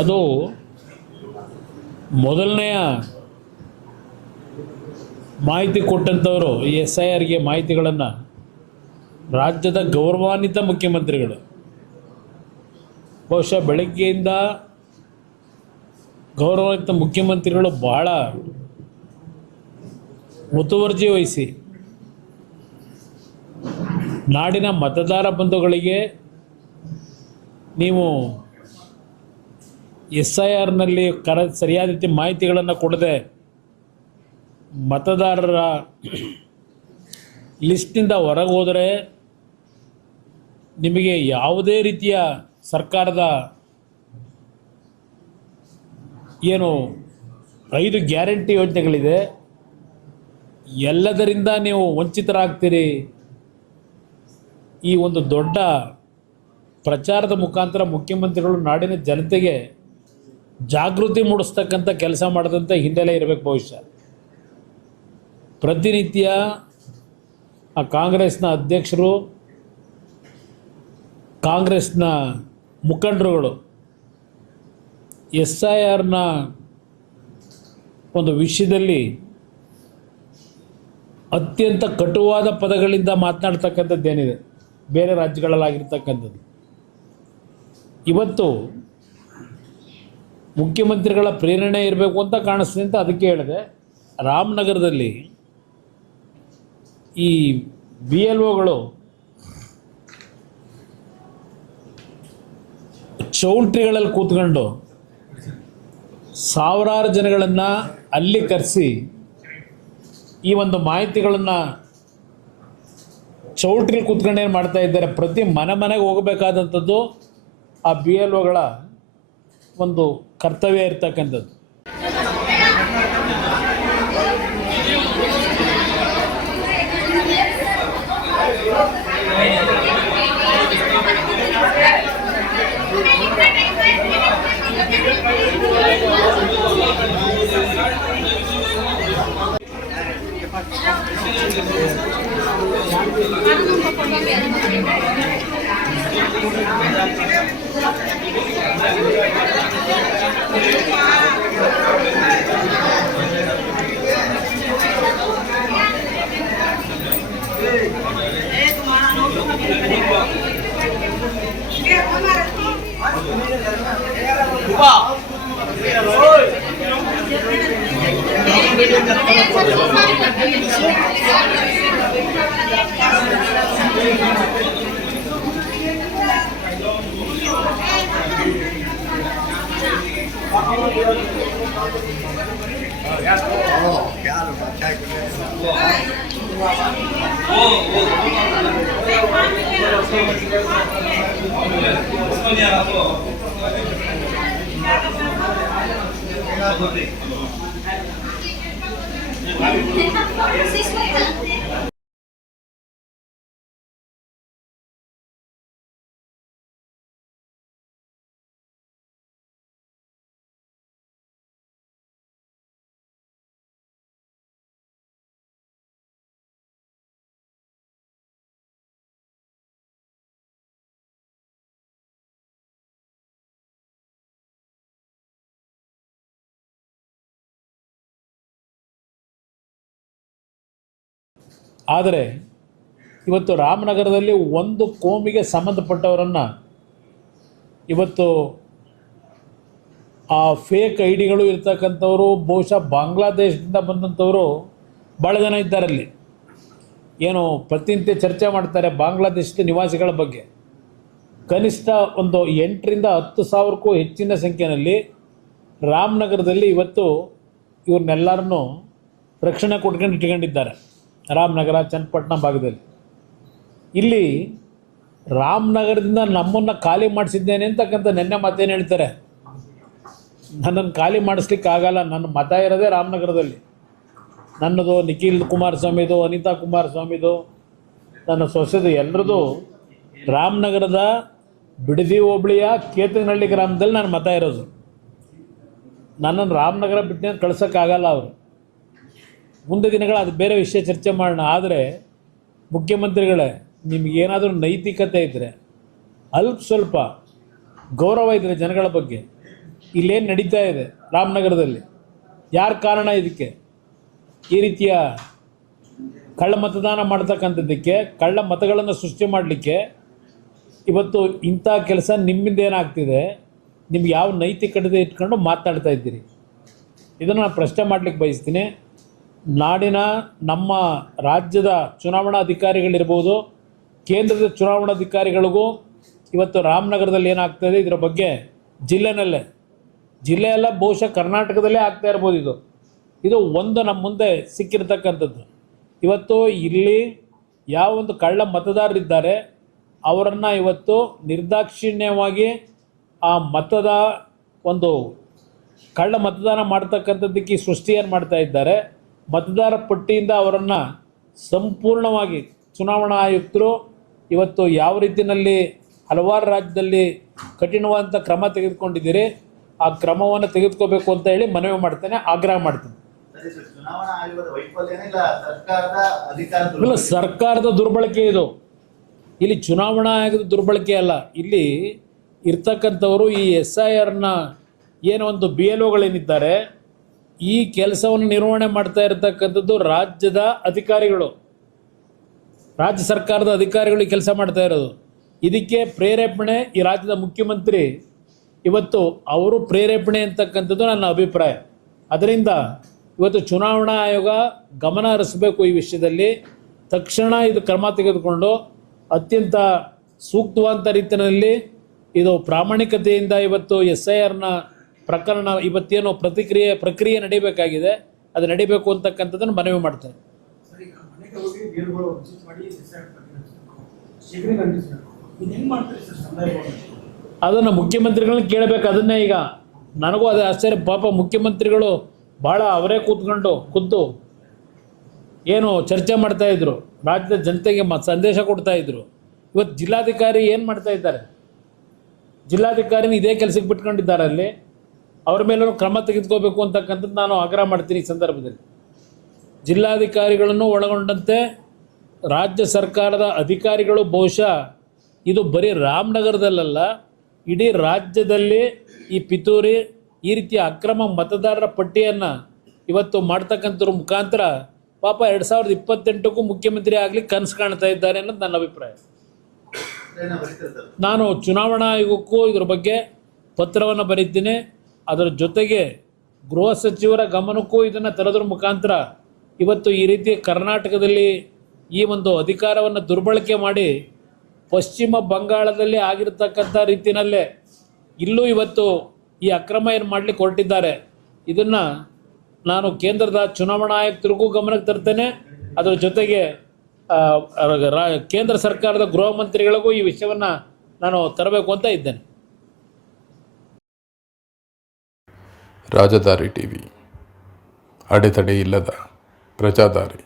ಅದು ಮೊದಲನೆಯ ಮಾಹಿತಿ ಕೊಟ್ಟಂಥವರು SIRಗೆ ಮಾಹಿತಿಗಳನ್ನು ರಾಜ್ಯದ ಗೌರವಾನ್ವಿತ ಮುಖ್ಯಮಂತ್ರಿಗಳು ಬಹುಶಃ ಬೆಳಗ್ಗೆಯಿಂದ ಗೌರವಾನ್ವಿತ ಮುಖ್ಯಮಂತ್ರಿಗಳು ಬಹಳ ಮುತುವರ್ಜಿ ವಹಿಸಿ ನಾಡಿನ ಮತದಾರ ಬಂಧುಗಳಿಗೆ ನೀವು SIRನಲ್ಲಿ ಸರಿಯಾದ ರೀತಿ ಮಾಹಿತಿಗಳನ್ನು ಕೊಡದೆ ಮತದಾರರ ಲಿಸ್ಟ್ನಿಂದ ಹೊರಗೆ ಹೋದರೆ ನಿಮಗೆ ಯಾವುದೇ ರೀತಿಯ ಸರ್ಕಾರದ ಏನು 5 ಗ್ಯಾರಂಟಿ ಯೋಜನೆಗಳಿದೆ ಎಲ್ಲದರಿಂದ ನೀವು ವಂಚಿತರಾಗ್ತೀರಿ. ಈ ಒಂದು ದೊಡ್ಡ ಪ್ರಚಾರದ ಮುಖಾಂತರ ಮುಖ್ಯಮಂತ್ರಿಗಳು ನಾಡಿನ ಜನತೆಗೆ ಜಾಗೃತಿ ಮೂಡಿಸ್ತಕ್ಕಂಥ ಕೆಲಸ ಮಾಡಿದಂಥ ಹಿನ್ನೆಲೆ ಇರಬೇಕು. ಬಹುಶಃ ಪ್ರತಿನಿತ್ಯ ಆ ಕಾಂಗ್ರೆಸ್ನ ಅಧ್ಯಕ್ಷರು, ಕಾಂಗ್ರೆಸ್ನ ಮುಖಂಡರುಗಳು SIRನ ಒಂದು ವಿಷಯದಲ್ಲಿ ಅತ್ಯಂತ ಕಟುವಾದ ಪದಗಳಿಂದ ಮಾತನಾಡ್ತಕ್ಕಂಥದ್ದೇನಿದೆ ಬೇರೆ ರಾಜ್ಯಗಳಲ್ಲಾಗಿರ್ತಕ್ಕಂಥದ್ದು. ಇವತ್ತು ಮುಖ್ಯಮಂತ್ರಿಗಳ ಪ್ರೇರಣೆ ಇರಬೇಕು ಅಂತ ಕಾಣಿಸ್ತದೆ ಅಂತ ಅದಕ್ಕೆ ಹೇಳಿದೆ. ರಾಮನಗರದಲ್ಲಿ ಈ BLOಗಳು ಚೌಲ್ಟ್ರಿಗಳಲ್ಲಿ ಕೂತ್ಕೊಂಡು ಸಾವಿರಾರು ಜನಗಳನ್ನು ಅಲ್ಲಿ ಕರೆಸಿ ಈ ಒಂದು ಮಾಹಿತಿಗಳನ್ನು ಚೌಲ್ಟ್ರಿಲಿ ಕೂತ್ಕೊಂಡು ಏನು ಮಾಡ್ತಾ ಇದ್ದಾರೆ, ಪ್ರತಿ ಮನೆಗೆ ಹೋಗಬೇಕಾದಂಥದ್ದು ಆ BLOಗಳ ಒಂದು ಕರ್ತವ್ಯ ಇರ್ತಕ್ಕಂಥದ್ದು. ಆದರೆ ಇವತ್ತು ರಾಮನಗರದಲ್ಲಿ ಒಂದು ಕೋಮಿಗೆ ಸಂಬಂಧಪಟ್ಟವರನ್ನು ಇವತ್ತು ಆ ಫೇಕ್ ಐಡಿಗಳು ಇರ್ತಕ್ಕಂಥವರು ಬಹುಶಃ ಬಾಂಗ್ಲಾದೇಶದಿಂದ ಬಂದಂಥವರು ಭಾಳ ಜನ ಇದ್ದಾರಲ್ಲಿ. ಏನು ಪ್ರತಿನಿತ್ಯ ಚರ್ಚೆ ಮಾಡ್ತಾರೆ ಬಾಂಗ್ಲಾದೇಶದ ನಿವಾಸಿಗಳ ಬಗ್ಗೆ. ಕನಿಷ್ಠ ಒಂದು 8ರಿಂದ 10 ಸಾವಿರಕ್ಕೂ ಹೆಚ್ಚಿನ ಸಂಖ್ಯೆಯಲ್ಲಿ ರಾಮನಗರದಲ್ಲಿ ಇವತ್ತು ಇವ್ರನ್ನೆಲ್ಲರನ್ನೂ ರಕ್ಷಣೆ ಕೊಟ್ಕೊಂಡು ಇಟ್ಕೊಂಡಿದ್ದಾರೆ. ರಾಮನಗರ, ಚನ್ನಪಟ್ಟಣ ಭಾಗದಲ್ಲಿ. ಇಲ್ಲಿ ರಾಮನಗರದಿಂದ ನಮ್ಮನ್ನು ಖಾಲಿ ಮಾಡಿಸಿದ್ದೇನೆ ಅಂತಕ್ಕಂಥ ನೆನ್ನೆ ಮಾತೇನು ಹೇಳ್ತಾರೆ, ನನ್ನನ್ನು ಖಾಲಿ ಮಾಡಿಸ್ಲಿಕ್ಕಾಗಲ್ಲ, ನನ್ನ ಮತ ಇರೋದೇ ರಾಮನಗರದಲ್ಲಿ. ನನ್ನದು, ನಿಖಿಲ್ ಕುಮಾರಸ್ವಾಮಿದು, ಅನಿತಾ ಕುಮಾರಸ್ವಾಮಿದು, ನನ್ನ ಸೊಸೆದು, ಎಲ್ಲರದು ರಾಮನಗರದ ಬಿಡದಿ ಹೋಬಳಿಯ ಕೇತನಹಳ್ಳಿ ಗ್ರಾಮದಲ್ಲಿ ನನ್ನ ಮತ ಇರೋದು. ನನ್ನನ್ನು ರಾಮನಗರ ಬಿಟ್ಟು ಕಳ್ಸೋಕ್ಕಾಗಲ್ಲ ಅವರು. ಮುಂದೆ ದಿನಗಳ ಅದು ಬೇರೆ ವಿಷಯ ಚರ್ಚೆ ಮಾಡೋಣ. ಆದರೆ ಮುಖ್ಯಮಂತ್ರಿಗಳೇ, ನಿಮಗೇನಾದರೂ ನೈತಿಕತೆ ಇದ್ದರೆ ಅಲ್ಪ ಸ್ವಲ್ಪ ಗೌರವ ಇದ್ದರೆ ಜನಗಳ ಬಗ್ಗೆ ಇಲ್ಲೇನು ನಡೀತಾ ಇದೆ ರಾಮನಗರದಲ್ಲಿ, ಯಾರ ಕಾರಣ ಇದಕ್ಕೆ? ಈ ರೀತಿಯ ಕಳ್ಳ ಮತದಾನ ಮಾಡ್ತಕ್ಕಂಥದ್ದಕ್ಕೆ, ಕಳ್ಳ ಮತಗಳನ್ನು ಸೃಷ್ಟಿ ಮಾಡಲಿಕ್ಕೆ ಇವತ್ತು ಇಂಥ ಕೆಲಸ ನಿಮ್ಮಿಂದ ಏನಾಗ್ತಿದೆ? ನಿಮ್ಗೆ ಯಾವ ನೈತಿಕತೆ ಇಟ್ಕೊಂಡು ಮಾತನಾಡ್ತಾ ಇದ್ದೀರಿ? ಇದನ್ನು ನಾನು ಪ್ರಶ್ನೆ ಮಾಡಲಿಕ್ಕೆ ಬಯಸ್ತೀನಿ. ನಾಡಿನ ನಮ್ಮ ರಾಜ್ಯದ ಚುನಾವಣಾ ಅಧಿಕಾರಿಗಳಿರ್ಬೋದು, ಕೇಂದ್ರದ ಚುನಾವಣಾಧಿಕಾರಿಗಳಿಗೂ ಇವತ್ತು ರಾಮನಗರದಲ್ಲಿ ಏನಾಗ್ತಾಯಿದೆ ಇದರ ಬಗ್ಗೆ ಜಿಲ್ಲೆಯಲ್ಲ ಬಹುಶಃ ಕರ್ನಾಟಕದಲ್ಲೇ ಆಗ್ತಾ ಇರ್ಬೋದು. ಇದು ಒಂದು ನಮ್ಮ ಮುಂದೆ ಸಿಕ್ಕಿರ್ತಕ್ಕಂಥದ್ದು. ಇವತ್ತು ಇಲ್ಲಿ ಯಾವ ಒಂದು ಕಳ್ಳ ಮತದಾರರಿದ್ದಾರೆ ಅವರನ್ನು ಇವತ್ತು ನಿರ್ದಾಕ್ಷಿಣ್ಯವಾಗಿ ಆ ಮತದ ಒಂದು ಕಳ್ಳ ಮತದಾನ ಮಾಡ್ತಕ್ಕಂಥದ್ದಕ್ಕೆ ಸೃಷ್ಟಿಯನ್ನು ಮಾಡ್ತಾ ಇದ್ದಾರೆ. ಮತದಾರ ಪಟ್ಟಿಯಿಂದ ಅವರನ್ನು ಸಂಪೂರ್ಣವಾಗಿ ಚುನಾವಣಾ ಆಯುಕ್ತರು ಇವತ್ತು ಯಾವ ರೀತಿಯಲ್ಲಿ ಹಲವಾರು ರಾಜ್ಯದಲ್ಲಿ ಕಠಿಣವಾದಂಥ ಕ್ರಮ ತೆಗೆದುಕೊಂಡಿದ್ದೀರಿ, ಆ ಕ್ರಮವನ್ನು ತೆಗೆದುಕೋಬೇಕು ಅಂತ ಹೇಳಿ ಮನವಿ ಮಾಡ್ತೇನೆ, ಆಗ್ರಹ ಮಾಡ್ತೇನೆ. ಇಲ್ಲ, ಸರ್ಕಾರದ ದುರ್ಬಳಕೆ ಇದು. ಇಲ್ಲಿ ಚುನಾವಣಾ ಆಯೋಗದ ದುರ್ಬಳಕೆ ಅಲ್ಲ. ಇಲ್ಲಿ ಇರ್ತಕ್ಕಂಥವರು ಈ SIRನ ಏನು ಒಂದು BLOಗಳೇನಿದ್ದಾರೆ ಈ ಕೆಲಸವನ್ನು ನಿರ್ವಹಣೆ ಮಾಡ್ತಾ ಇರತಕ್ಕಂಥದ್ದು ರಾಜ್ಯದ ಅಧಿಕಾರಿಗಳು, ರಾಜ್ಯ ಸರ್ಕಾರದ ಅಧಿಕಾರಿಗಳು ಈ ಕೆಲಸ ಮಾಡ್ತಾ ಇರೋದು. ಇದಕ್ಕೆ ಪ್ರೇರೇಪಣೆ ಈ ರಾಜ್ಯದ ಮುಖ್ಯಮಂತ್ರಿ, ಇವತ್ತು ಅವರು ಪ್ರೇರೇಪಣೆ ಅಂತಕ್ಕಂಥದ್ದು ನನ್ನ ಅಭಿಪ್ರಾಯ. ಅದರಿಂದ ಇವತ್ತು ಚುನಾವಣಾ ಆಯೋಗ ಗಮನ ಹರಿಸಬೇಕು ಈ ವಿಷಯದಲ್ಲಿ. ತಕ್ಷಣ ಇದು ಕ್ರಮ ತೆಗೆದುಕೊಂಡು ಅತ್ಯಂತ ಸೂಕ್ತವಾದ ರೀತಿಯಲ್ಲಿ ಇದು ಪ್ರಾಮಾಣಿಕತೆಯಿಂದ ಇವತ್ತು SIRನ ಪ್ರಕರಣ ಇವತ್ತೇನು ಪ್ರಕ್ರಿಯೆ ನಡೀಬೇಕಾಗಿದೆ ಅದು ನಡೀಬೇಕು ಅಂತಕ್ಕಂಥದ್ದನ್ನು ಮನವಿ ಮಾಡ್ತೇನೆ. ಅದನ್ನು ಮುಖ್ಯಮಂತ್ರಿಗಳನ್ನ ಕೇಳಬೇಕು. ಅದನ್ನೇ ಈಗ ನನಗೂ ಅದೇ ಆಶ್ಚರ್ಯ. ಪಾಪ ಮುಖ್ಯಮಂತ್ರಿಗಳು ಭಾಳ ಅವರೇ ಕೂತು ಏನು ಚರ್ಚೆ ಮಾಡ್ತಾಯಿದ್ರು, ರಾಜ್ಯದ ಜನತೆಗೆ ಸಂದೇಶ ಕೊಡ್ತಾಯಿದ್ರು. ಇವತ್ತು ಜಿಲ್ಲಾಧಿಕಾರಿ ಏನು ಮಾಡ್ತಾ ಇದ್ದಾರೆ? ಜಿಲ್ಲಾಧಿಕಾರಿನ ಇದೇ ಕೆಲಸಕ್ಕೆ ಬಿಟ್ಕೊಂಡಿದ್ದಾರೆ. ಅಲ್ಲಿ ಅವ್ರ ಮೇಲೂ ಕ್ರಮ ತೆಗೆದುಕೋಬೇಕು ಅಂತಕ್ಕಂಥದ್ದು ನಾನು ಆಗ್ರಹ ಮಾಡ್ತೀನಿ. ಈ ಸಂದರ್ಭದಲ್ಲಿ ಜಿಲ್ಲಾಧಿಕಾರಿಗಳನ್ನು ಒಳಗೊಂಡಂತೆ ರಾಜ್ಯ ಸರ್ಕಾರದ ಅಧಿಕಾರಿಗಳು ಬಹುಶಃ ಇದು ಬರೀ ರಾಮನಗರದಲ್ಲ, ಇಡೀ ರಾಜ್ಯದಲ್ಲಿ ಈ ಪಿತೂರಿ ಈ ರೀತಿಯ ಅಕ್ರಮ ಮತದಾರರ ಪಟ್ಟಿಯನ್ನು ಇವತ್ತು ಮಾಡ್ತಕ್ಕಂಥವ್ರ ಮುಖಾಂತರ ಪಾಪ 2028ಕ್ಕೂ ಮುಖ್ಯಮಂತ್ರಿ ಆಗಲಿಕ್ಕೆ ಕನಸು ಕಾಣ್ತಾ ಇದ್ದಾರೆ ಅನ್ನೋದು ನನ್ನ ಅಭಿಪ್ರಾಯ. ನಾನು ಚುನಾವಣಾ ಆಯೋಗಕ್ಕೂ ಇದ್ರ ಬಗ್ಗೆ ಪತ್ರವನ್ನು ಬರೀತೀನಿ. ಅದರ ಜೊತೆಗೆ ಗೃಹ ಸಚಿವರ ಗಮನಕ್ಕೂ ಇದನ್ನು ತರೋದ್ರ ಮುಖಾಂತರ ಇವತ್ತು ಈ ರೀತಿ ಕರ್ನಾಟಕದಲ್ಲಿ ಈ ಒಂದು ಅಧಿಕಾರವನ್ನು ದುರ್ಬಳಕೆ ಮಾಡಿ ಪಶ್ಚಿಮ ಬಂಗಾಳದಲ್ಲಿ ಆಗಿರತಕ್ಕಂಥ ರೀತಿಯಲ್ಲೇ ಇಲ್ಲೂ ಇವತ್ತು ಈ ಅಕ್ರಮ ಏನು ಮಾಡಲಿಕ್ಕೆ ಹೊರಟಿದ್ದಾರೆ. ಇದನ್ನು ನಾನು ಕೇಂದ್ರದ ಚುನಾವಣಾ ಆಯುಕ್ತರಿಗೂ ಗಮನಕ್ಕೆ ತರ್ತೇನೆ. ಅದರ ಜೊತೆಗೆ ಕೇಂದ್ರ ಸರ್ಕಾರದ ಗೃಹ ಮಂತ್ರಿಗಳಿಗೂ ಈ ವಿಷಯವನ್ನು ನಾನು ತರಬೇಕು ಅಂತ ಇದ್ದೇನೆ. ರಾಜಧಾರಿ ಟಿವಿ, ಅಡೆತಡೆ ಇಲ್ಲದ ಪ್ರಜಾದಾರಿ.